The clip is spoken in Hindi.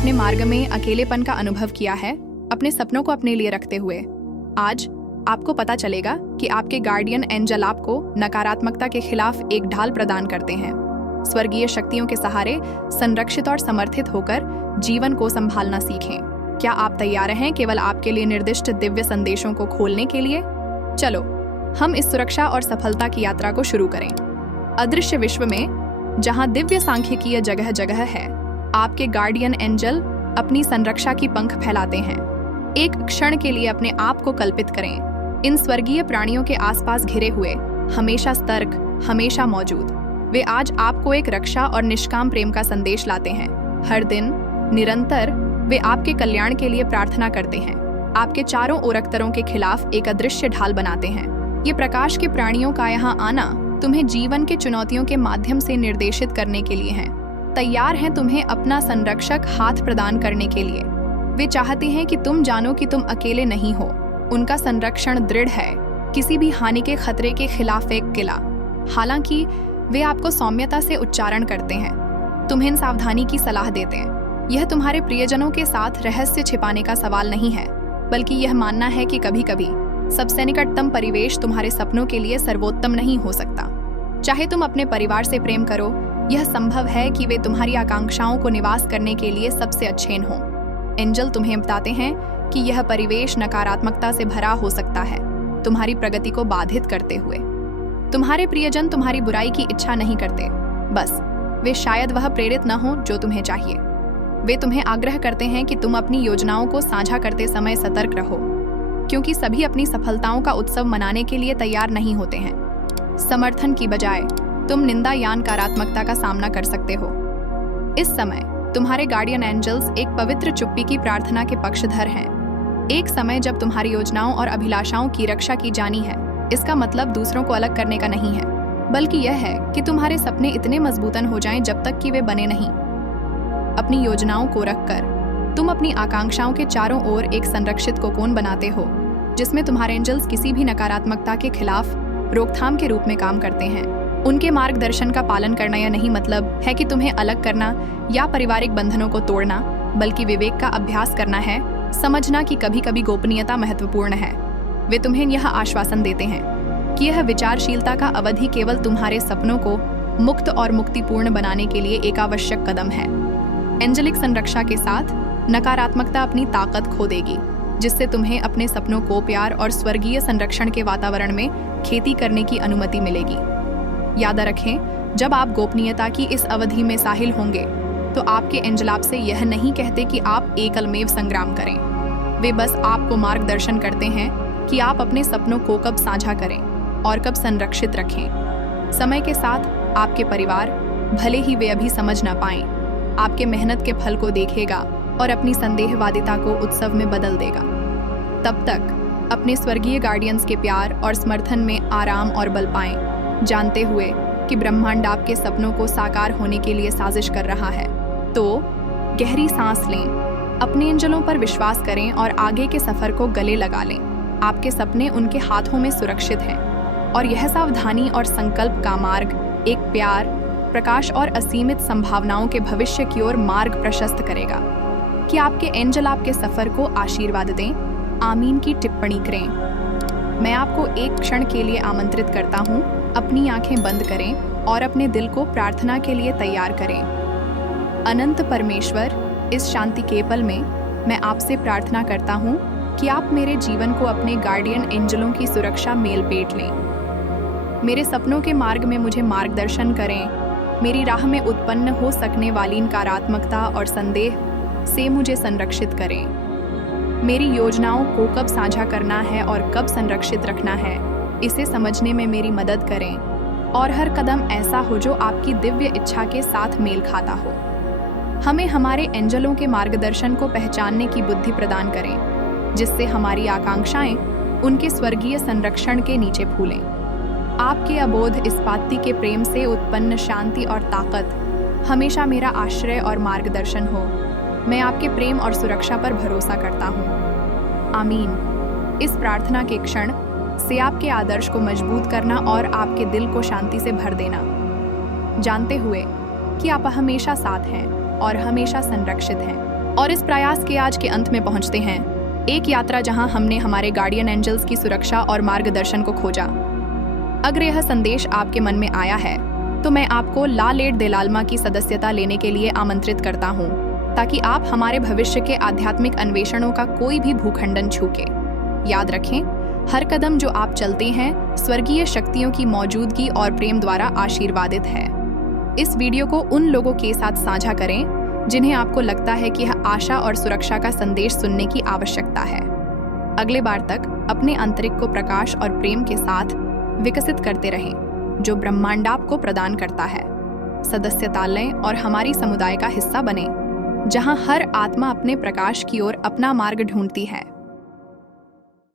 अपने मार्ग में अकेलेपन का अनुभव किया है, अपने सपनों को अपने लिए रखते हुए? आज आपको पता चलेगा कि आपके गार्डियन एंजल आपको नकारात्मकता के खिलाफ एक ढाल प्रदान करते हैं। स्वर्गीय शक्तियों के सहारे संरक्षित और समर्थित होकर जीवन को संभालना सीखें। क्या आप तैयार हैं केवल आपके लिए निर्दिष्ट दिव्य संदेशों को खोलने के लिए? चलो हम इस सुरक्षा और सफलता की यात्रा को शुरू करें। अदृश्य विश्व में जहां दिव्य सांख्यिकीय जगह जगह है, आपके गार्डियन एंजल अपनी संरक्षा की पंख फैलाते हैं। एक क्षण के लिए अपने आप को कल्पित करें, इन स्वर्गीय प्राणियों के आसपास घिरे हुए, हमेशा सतर्क, हमेशा मौजूद। वे आज आपको एक रक्षा और निष्काम प्रेम का संदेश लाते हैं। हर दिन निरंतर वे आपके कल्याण के लिए प्रार्थना करते हैं, आपके चारों ओर अख्तरों के खिलाफ एक अदृश्य ढाल बनाते हैं। ये प्रकाश के प्राणियों का यहाँ आना तुम्हें जीवन के चुनौतियों के माध्यम से निर्देशित करने के लिए है। तैयार हैं तुम्हें अपना संरक्षक हाथ प्रदान करने के लिए। वे चाहते हैं कि तुम जानो कि तुम अकेले नहीं हो। उनका संरक्षण दृढ़ है, किसी भी हानि के खतरे के खिलाफ एक किला। हालांकि वे आपको सौम्यता से उच्चारण करते हैं, तुम्हें सावधानी की सलाह देते हैं। यह तुम्हारे प्रियजनों के साथ रहस्य छिपाने का सवाल नहीं है, बल्कि यह मानना है कि कभी कभी सबसे निकटतम परिवेश तुम्हारे सपनों के लिए सर्वोत्तम नहीं हो सकता। चाहे तुम अपने परिवार से प्रेम करो, यह संभव है कि वे तुम्हारी आकांक्षाओं को निवास करने के लिए सबसे अच्छे हों। एंजल तुम्हें बताते हैं कि यह परिवेश नकारात्मकता से भरा हो सकता है, तुम्हारी प्रगति को बाधित करते हुए। तुम्हारे प्रियजन तुम्हारी बुराई की इच्छा नहीं करते, बस वे शायद वह प्रेरित न हो जो तुम्हें चाहिए। वे तुम्हें आग्रह करते हैं कि तुम अपनी योजनाओं को साझा करते समय सतर्क रहो, क्योंकि सभी अपनी सफलताओं का उत्सव मनाने के लिए तैयार नहीं होते हैं। समर्थन की बजाय तुम निंदा या नकारात्मकता का सामना कर सकते हो। इस समय तुम्हारे गार्डियन एंजल्स एक पवित्र चुप्पी की प्रार्थना के पक्षधर हैं। एक समय जब तुम्हारी योजनाओं और अभिलाषाओं की रक्षा की जानी है, इसका मतलब दूसरों को अलग करने का नहीं है, बल्कि यह है कि तुम्हारे सपने इतने मजबूतन हो जाएं जब तक कि वे बने नहीं। अपनी योजनाओं को रखकर तुम अपनी आकांक्षाओं के चारों ओर एक संरक्षित कोकोन बनाते हो, जिसमें तुम्हारे एंजल्स किसी भी नकारात्मकता के खिलाफ रोकथाम के रूप में काम करते हैं। उनके मार्गदर्शन का पालन करना यह नहीं मतलब है कि तुम्हें अलग करना या पारिवारिक बंधनों को तोड़ना, बल्कि विवेक का अभ्यास करना है, समझना कि कभी कभी गोपनीयता महत्वपूर्ण है। वे तुम्हें यह आश्वासन देते हैं कि यह विचारशीलता का अवधि केवल तुम्हारे सपनों को मुक्त और मुक्तिपूर्ण बनाने के लिए एक आवश्यक कदम है। एंजेलिक संरक्षा के साथ नकारात्मकता अपनी ताकत खो देगी, जिससे तुम्हें अपने सपनों को प्यार और स्वर्गीय संरक्षण के वातावरण में खेती करने की अनुमति मिलेगी। याद रखें, जब आप गोपनीयता की इस अवधि में साहिल होंगे, तो आपके एंजल आपसे यह नहीं कहते कि आप एकलमेव संग्राम करें। वे बस आपको मार्गदर्शन करते हैं कि आप अपने सपनों को कब साझा करें और कब संरक्षित रखें। समय के साथ आपके परिवार, भले ही वे अभी समझ न पाएं, आपके मेहनत के फल को देखेगा और अपनी संदेहवादिता को उत्सव में बदल देगा। तब तक अपने स्वर्गीय गार्डियंस के प्यार और समर्थन में आराम और बल पाएं, जानते हुए कि ब्रह्मांड आपके सपनों को साकार होने के लिए साजिश कर रहा है। तो गहरी सांस लें, अपने एंजलों पर विश्वास करें और आगे के सफर को गले लगा लें। आपके सपने उनके हाथों में सुरक्षित हैं, और यह सावधानी और संकल्प का मार्ग एक प्यार, प्रकाश और असीमित संभावनाओं के भविष्य की ओर मार्ग प्रशस्त करेगा। कि आपके एंजल आपके सफर को आशीर्वाद दें। आमीन की टिप्पणी करें। मैं आपको एक क्षण के लिए आमंत्रित करता हूँ, अपनी आंखें बंद करें और अपने दिल को प्रार्थना के लिए तैयार करें। अनंत परमेश्वर, इस शांति के पल में मैं आपसे प्रार्थना करता हूँ कि आप मेरे जीवन को अपने गार्डियन एंजलों की सुरक्षा में लपेट लें। मेरे सपनों के मार्ग में मुझे मार्गदर्शन करें। मेरी राह में उत्पन्न हो सकने वाली नकारात्मकता और संदेह से मुझे संरक्षित करें। मेरी योजनाओं को कब साझा करना है और कब संरक्षित रखना है, इसे समझने में मेरी मदद करें, और हर कदम ऐसा हो जो आपकी दिव्य इच्छा के साथ मेल खाता हो। हमें हमारे एंजलों के मार्गदर्शन को पहचानने की बुद्धि प्रदान करें, जिससे हमारी आकांक्षाएं उनके स्वर्गीय संरक्षण के नीचे फूलें। आपके अबोध इस्पाती के प्रेम से उत्पन्न शांति और ताकत हमेशा मेरा आश्रय और मार्गदर्शन हो। मैं आपके प्रेम और सुरक्षा पर भरोसा करता हूँ। आमीन। इस प्रार्थना के क्षण से आपके आदर्श को मजबूत करना और आपके दिल को शांति से भर देना, जानते हुए कि आप हमेशा साथ हैं और हमेशा संरक्षित हैं। और इस प्रयास के आज के अंत में पहुंचते हैं, एक यात्रा जहां हमने हमारे गार्डियन एंजल्स की सुरक्षा और मार्गदर्शन को खोजा। अगर यह संदेश आपके मन में आया है तो मैं आपको ला लेट देलाल्मा की सदस्यता लेने के लिए आमंत्रित करता हूं, ताकि आप हमारे भविष्य के आध्यात्मिक अन्वेषणों का कोई भी भूखंडन छूके। याद रखें, हर कदम जो आप चलते हैं स्वर्गीय शक्तियों की मौजूदगी और प्रेम द्वारा आशीर्वादित है। इस वीडियो को उन लोगों के साथ साझा करें जिन्हें आपको लगता है कि यह आशा और सुरक्षा का संदेश सुनने की आवश्यकता है। अगले बार तक अपने आंतरिक को प्रकाश और प्रेम के साथ विकसित करते रहें, जो ब्रह्मांड आपको प्रदान करता है। सदस्यता लें और हमारी समुदाय का हिस्सा बने, जहां हर आत्मा अपने प्रकाश की ओर अपना मार्ग ढूंढती है।